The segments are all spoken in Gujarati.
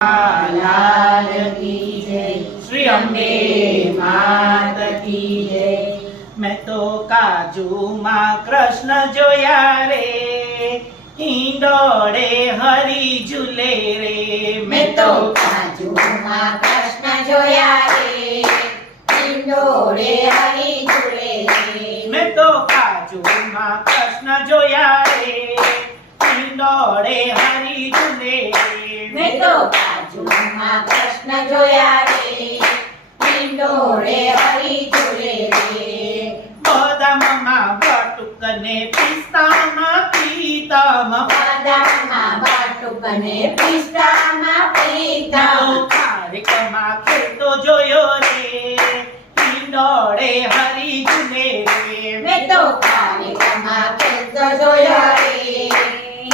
શ્રી કાજુમાં કૃષ્ણ જોયા રે ઈંડોળે હરી ઝુલે રે મેં તો કાજુમાં કૃષ્ણ જોયા રે ઈંડોળે હરી ઝુલે રે મેં તો કાજુમાં કૃષ્ણ જોયા રે ઈંડોળે હરી ઝુલે રે મેં તો કાજુમાં કૃષ્ણ જોયા રે. ઈંડોળે હરી ઝૂલે રે. બદામમાં બટુકને પિસ્તામાં પીતમ. બદામમાં બાટુક પિસ્તામાં પ્રીતમ કાર્યક્રમમાં ખેતો જોયો રે. પિંડોળે હરી ઝૂલે રે. મેં તો કાર્યક્રમમાં ખેતો જોયો રે.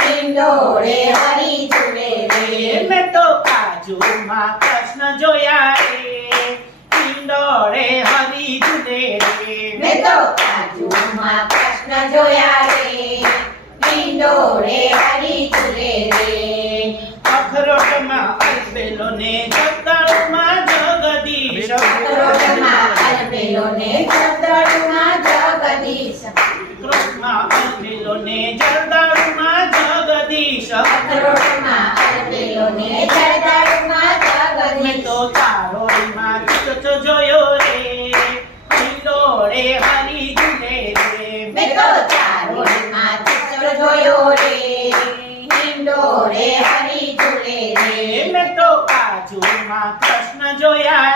પિંડોળે હરી ઝૂલે રે. મેં તો કાજુમાં કૃષ્ણ જોયા રે ઈંડોળે હરી ઝૂલે રે મેં તો કાજુમાં કૃષ્ણ જોયા રે ઈંડોળે હરી ઝૂલે રે અખરોટમાં અલબેલો ને જગદાળુમાં જગદીશ. અખરોટમાં અલબેલો ને જગદાળુમાં જગદીશ. કૃષ્ણ અલબેલો ને જગદાળુમાં જગદીશ. અખરોટમાં તો ચારોળીમાં ચિત્ર જોયો રે ઈંડોળે હરી ઝૂલે રે. કૃષ્ણ જોયા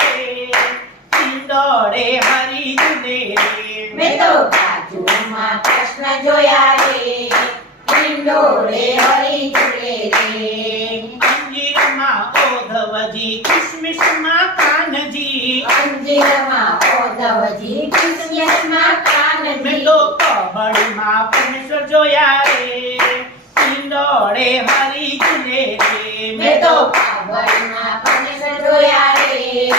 અંજીરમાં ઓધવજી, કિસમિસમાં કાનજી. કાનજી તો કબડમાં પરમેશ્વર જોયા રે. ઈંડોળે હરી ઝૂલે રે. મેં તો કાબળમાં પરમેશ્વર જોયા રે.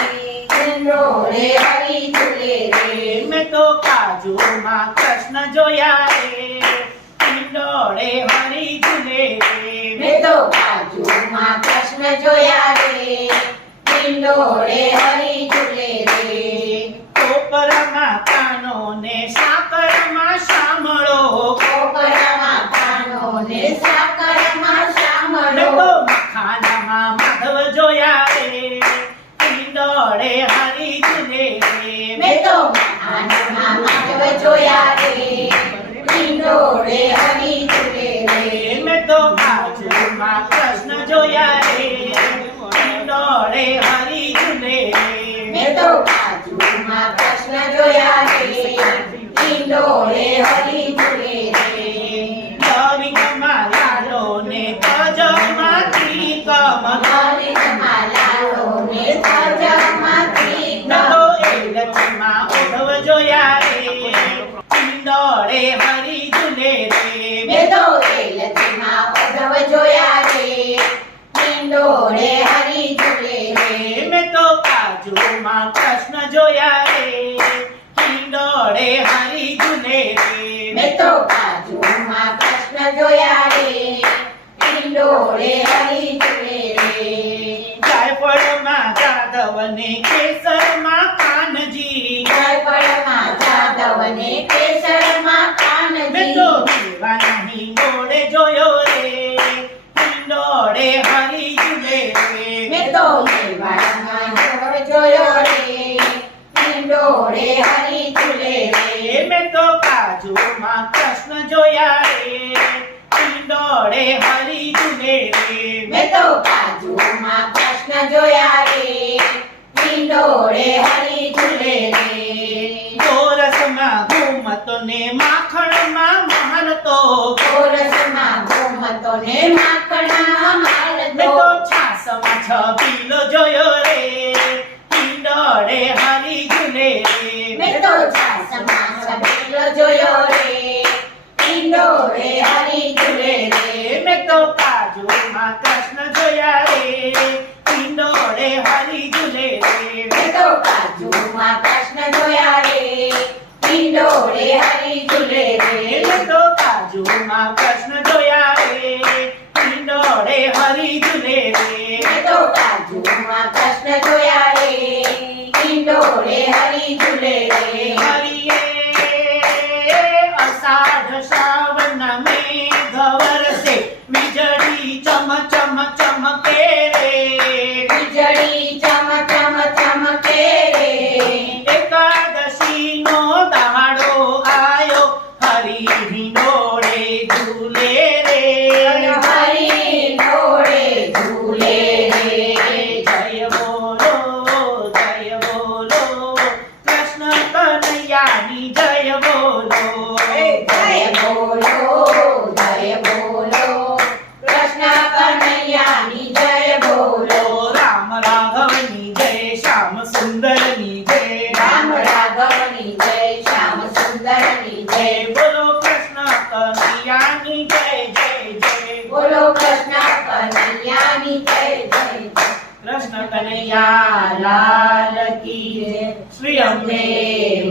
ઈંડોળે હરી ઝૂલે રે. મે તો કાજુમાં કૃષ્ણ જોયા રે. ઈંડોળે હરી ઝૂલે રે. મેં તો કાજુમાં કૃષ્ણ જોયા રે. ઈંડોળે હરી ઝૂલે રે. કોપરમાં કાનો ને સાકરમાં શામળો કોપરામાં કાનો ને સાકરમાં મેં શામળો માધવ જોયા રે. ઈંડોળે હરી ઝૂલે રે. તો મહાનમાં માધવ જોયા રે. ઈંડોળે હરી ઝૂલે રે. તો કાજુમાં કૃષ્ણ જોયા રે. ઈંડોળે હરી ઝૂલે રે. તો કાજુમાં કૃષ્ણ જોયા રે. ઈંડોળે હરી ઝૂલે રે લવિંગમાં લાલો ને તજમાં ત્રિકમ ગોવિંદમાં લાલો ને તજમાં ત્રિકમ. નતો એલચીમાં ઓઢવ જોયા રે ઈંડોળે મારી જુને રે. મેં તો એલચીમાં ઉદ્ધવ જોયા રે. ઈંડોળે હરી જુને રે. મેં તો કાજુમાં કૃષ્ણ જોયા રે. ઈંડોળે હરી જુને રે. મેં તો કાજુમાં કૃષ્ણ જોયા રે. ઈંડોળે હરી જુને રે. જાયફળમાં જાદવ ને કેસરમાં કાનજી. જયપળમાં જાદવ ને કેસરમાં મેં તો કાનજી દેવા નહીં મોડે જોયો રે ઈંડોળે હરી ઝૂલે રે મેં તો મેં તો હરી ઝૂલે રે મેં તો કાજુમાં કૃષ્ણ જોયા રે ઈંડોળે હરી ઝૂલે ને ને તો માલતો છાસમાં છબીલો જોયો રે ઈંડોળે હરી ઝૂલે મેં તો છાસમાં છબીલો જોયો રે ઈંડોળે હરી ઝૂલે રે. મેં તો કાજુમાં કૃષ્ણ જોયા રે ઈંડોળે હરી ઝૂલે રે. મેં તો કાજુમાં કૃષ્ણ જોયા રે ઈંડોળે હારી ઝૂલે રે. મેં તો કાજુમાં કૃષ્ણ જોયા Cześć, dziękuję. Oh કનૈયા લાલ કી શ્રી અંબે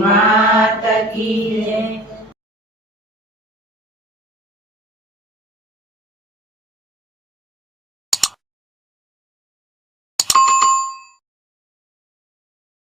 માત કી જય.